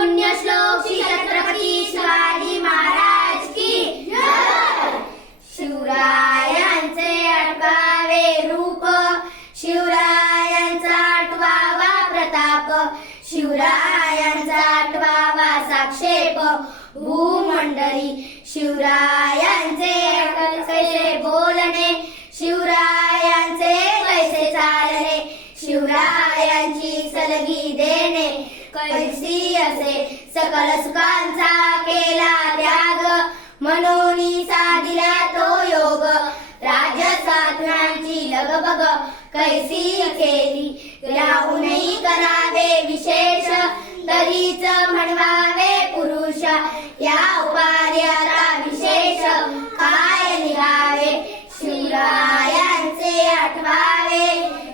पुण्यश्लोक श्री छत्रपती शिवाजी महाराज की जय। शिवरायांचे 8वे रूप, शिवरायांचा 8वा प्रताप, शिवरायांचा 8वा साक्षेप भूमंडळी, शिवरायांचे कैसे बोलणे, शिवरायांचे कैसे चालणे, शिवरायांची सलगी देणे कैसी असे, सकल सुखांचा केला त्याग, मनोनी साधिला तो योग, राजसाधनांची लगबग कैसी केली, याहूनही करावे विशेष, तरीच म्हणवावे पुरुष, या उपार्याचा विशेष काय निघावे, शिवरायांचे 8वे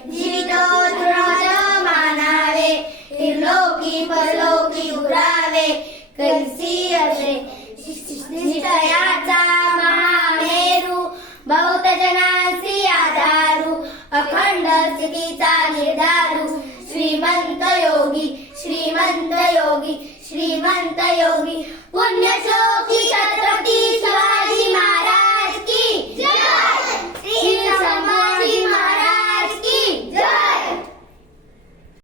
जीवितोत्तम मानावे, त्रिलोकी परलोकी उरावे कैसी असे, निश्चयाचा महामेरू बहुत जनांसी आधारू, अखंड स्थितीचा निर्धारू, श्रीमंत योगी श्रीमंत योगी श्रीमंत योगी, पुण्यश्लोक श्री